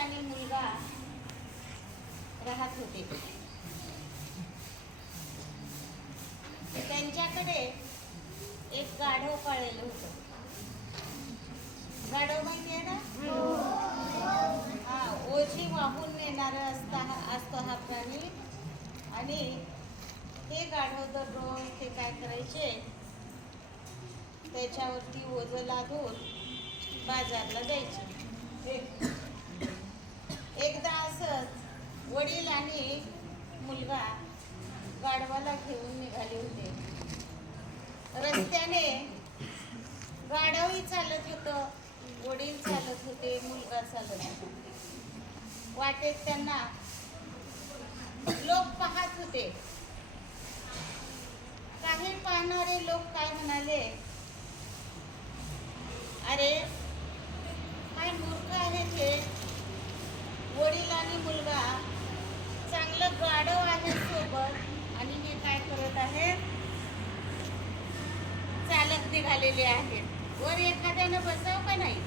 आणि मुलगा राहत होते. त्यांच्याकडे एक गाढव पाळलेलं होतं. गाढव माहिती आहे ना? हा, ओझी वाहून नेणारा असतो हा प्राणी. आणि हे गाढव दररोज ते काय करायचे, त्याच्यावरती ओझं लादून बाजारला जायचे. एकदा असंच वडील आणि मुलगा गाढवाला घेऊन निघाले होते. रस्त्याने गाढवही चालत होतं, वडील चालत होते, मुलगा चालत होता. वाटेत त्यांना लोक पाहत होते. काही पाहणारे लोक काय म्हणाले, अरे काय मूर्ख आहे ते, वडील आणि मुलगा चांगलं गाढव आहे सोबत आणि हे काय करत आहेत, चालत निघालेले आहेत. वर एखाद्यानं बसाव का नाही.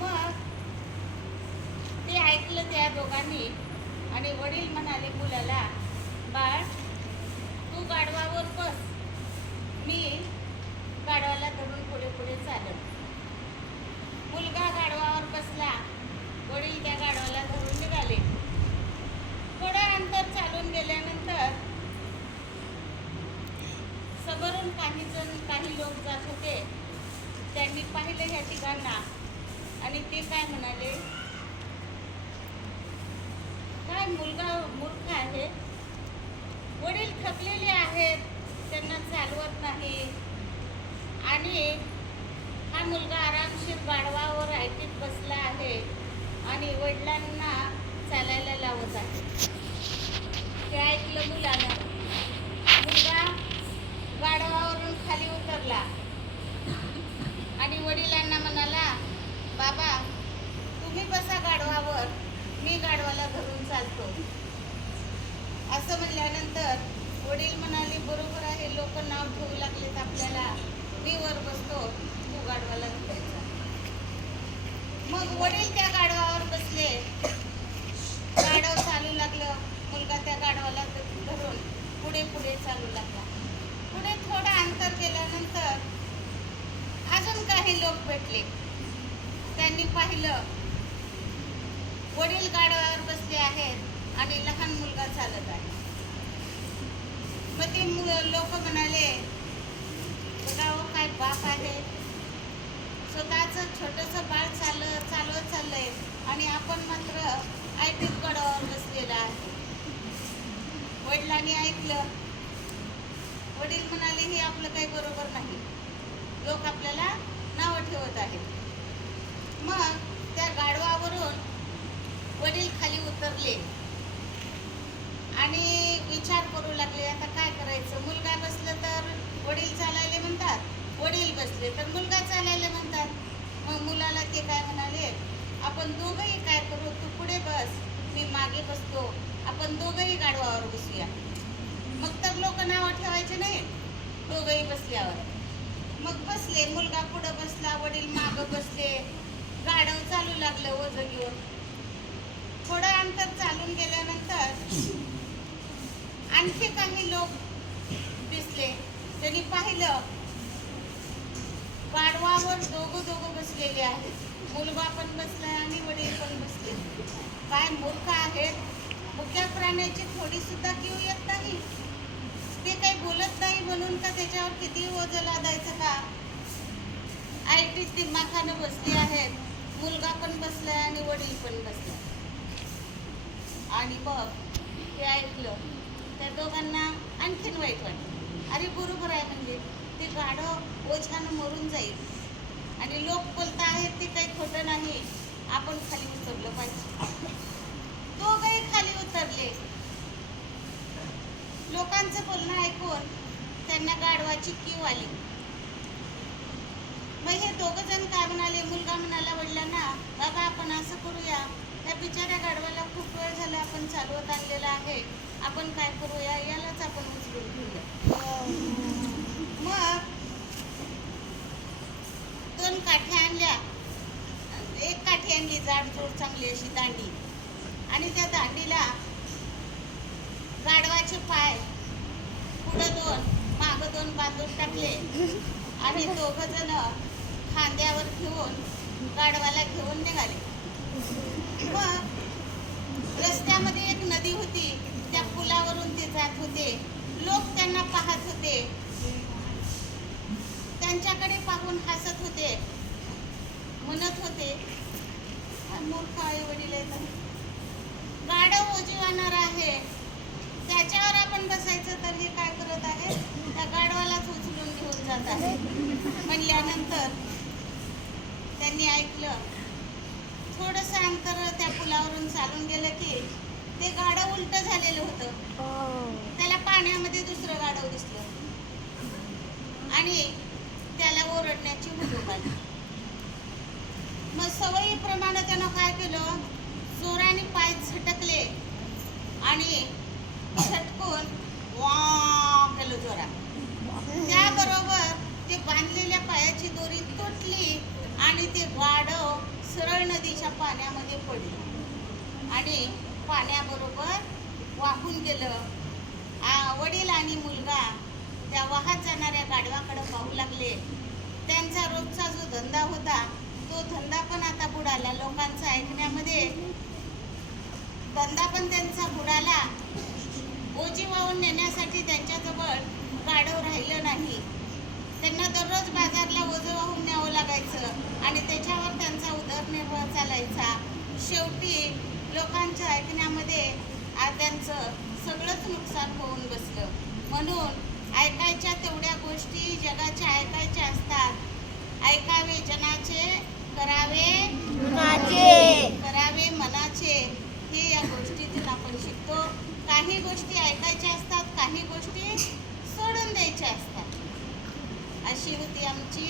मग ते ऐकलं त्या दोघांनी आणि वडील म्हणाले मुलाला, बाळ तू गाढवावर बस, मी गाढवाला धरून पुढे पुढे चालत. मुलगा गाढवावर बसला, वडील त्या गाढवाला धरून निघाले. थोडं अंतर चालून गेल्यानंतर समोरून काही लोक जात होते. त्यांनी पाहिलं ह्या ठिकाणा आणि ते काय म्हणाले, काय मुलगा मूर्ख आहे, वडील थकलेले आहेत, त्यांना चालवत नाही आणि हा मुलगा आरामशीर गाढवावर ऐटीत बसला आहे आणि वडिलांना चालायला लावत आहे. ते ऐकलं मुलानं. मुलगा गाढवावरून खाली उतरला आणि वडिलांना म्हणाला, बाबा तुम्ही बसा गाढवावर, मी गाढवाला धरून चालतो. असं म्हणल्यानंतर वडील म्हणाले, बरोबर आहे, लोक नाव ठेवू लागलेत आपल्याला, मी वर बसतो, तू गाढवाला धरायचा. मग वडील त्या गाढवावर बसले. गाढव चालू लागलं. मुलगा त्या गाढवाला धरून पुढे पुढे चालू लागला. पुढे थोडं अंतर गेल्यानंतर अजून काही लोक भेटले. त्यांनी पाहिलं वडील गाढवावर बसले आहेत आणि लहान मुलगा चालत आहे. मग ते लोक म्हणाले, बघा हो काय बाप आहे, स्वतःच छोटंसं बाळ चालवत चाललंय आणि आपण मात्र ऐटीत गाढवावर बसलेला आहे. वडिलांनी ऐकलं. वडील म्हणाले, हे आपलं काही बरोबर नाही, लोक आपल्याला नावं ठेवत आहेत. मग त्या गाढवावरून वडील खाली उतरले आणि विचार करू लागले, आता काय करायचं. मुलगा बसलं तर वडील चालायला म्हणतात, वडील बसले तर मुलगा चालायला म्हणतात. मग मुलाला ते काय म्हणाले, आपण दोघंही काय करू, तू पुढे बस, मी मागे बसतो, आपण दोघंही गाढवावर बसूया. मग तर लोक नावं ठेवायचे नाही, दोघंही बसल्यावर. मग बसले, मुलगा पुढे बसला, वडील मागं बसले. गाढव चालू लागलं ओझं घेऊन. थोडं अंतर चालून गेल्यानंतर आणखी काही लोक दिसले. त्यांनी पाहिलं गाढवावर दोघं बसलेले आहेत. मुलगा पण बसलाय आणि वडील पण बसले. काय मूर्ख आहेत, मुक्या प्राण्याची थोडी सुद्धा कीव येत नाही. ते काही बोलत नाही म्हणून का त्याच्यावर किती ओझं लादायचं का. ऐटीत दिमाखानं बसली आहेत, मुलगा पण बसलाय आणि वडील पण बसलाय. आणि बघ ते ऐकलं, त्या दोघांना आणखीन वाईट वाटलं. अरे बरोबर आहे, म्हणजे ते गाढव ओझ्यानं मरून जाईल आणि लोक बोलत आहेत ते काही खोटं नाही, आपण खाली उतरलं पाहिजे. दोघंही खाली उतरले. लोकांचं बोलणं ऐकून त्यांना गाढवाची कीव आली. मग हे दोघं जण काय म्हणाले, मुलगा म्हणाला वडिलांना, बाबा आपण असं करूया, त्या बिचाऱ्या गाढवाला खूप वेळ झाला आपण चालवत आणलेला आहे, आपण काय करूया, यालाच आपण उचलून घेऊया. मग 2 काठ्या आणल्या, एक काठी आणली जाडजूड चांगली अशी दांडी, आणि त्या दांडीला गाढवाचे पाय पुढं 2 मागं 2 बांधून टाकले आणि दोघं जण खांद्यावर घेऊन गाढवाला घेऊन निघाले. मग रस्त्यामध्ये एक नदी होती, त्या पुलावरून ते जात होते. लोक त्यांना पाहत होते, त्यांच्याकडे पाहून हसत होते, म्हणत होते मूर्ख आई वडील येतात, गाढव ओजीवाणार आहे, त्याच्यावर आपण बसायचं तर हे काय करत आहे, त्या गाढवालाच उचलून घेऊन जात आहे म्हणल्यानंतर त्यांनी ऐकलं. थोडंसं अंतर त्या पुलावरून चालून गेलं की ते गाढव उलट झालेलं होतं. त्याला पाण्यामध्ये दुसरं गाढव दिसलं आणि त्याला ओरडण्याची हुरूप आली. मग सवयीप्रमाणे त्यानं काय केलं, जोराने पाय झटकले आणि झटकून वा केलं जोरात. त्याबरोबर ते बांधलेल्या पायाची दोरी तुटली आणि ते गाढव सरळ नदीच्या पाण्यामध्ये पडले आणि पाण्याबरोबर वाहून गेलं. वडील आणि मुलगा त्या वाहत जाणाऱ्या गाढवाकडे पाहू लागले. त्यांचा रोजचा जो धंदा होता तो धंदा पण आता बुडाला. लोकांचं ऐकण्यामध्ये धंदा पण त्यांचा बुडाला. ओझी वाहून नेण्यासाठी त्यांच्याजवळ गाढव राहिलं नाही. त्यांना दररोज बाजारला ओझं वाहून न्यावं लागायचं आणि त्याच्यावर त्यांचा उदरनिर्वाह चालायचा. शेवटी लोकांच्या ऐकण्यामध्ये त्यांचं सगळंच नुकसान होऊन बसलं. म्हणून ऐकायच्या तेवढ्या गोष्टी जगाच्या ऐकायच्या असतात. ऐकावे जनाचे, करावे मनाचे, हे या गोष्टीतून आपण शिकतो. काही गोष्टी ऐकायच्या असतात, काही गोष्टी सोडून द्यायच्या असतात. अशी होती आमची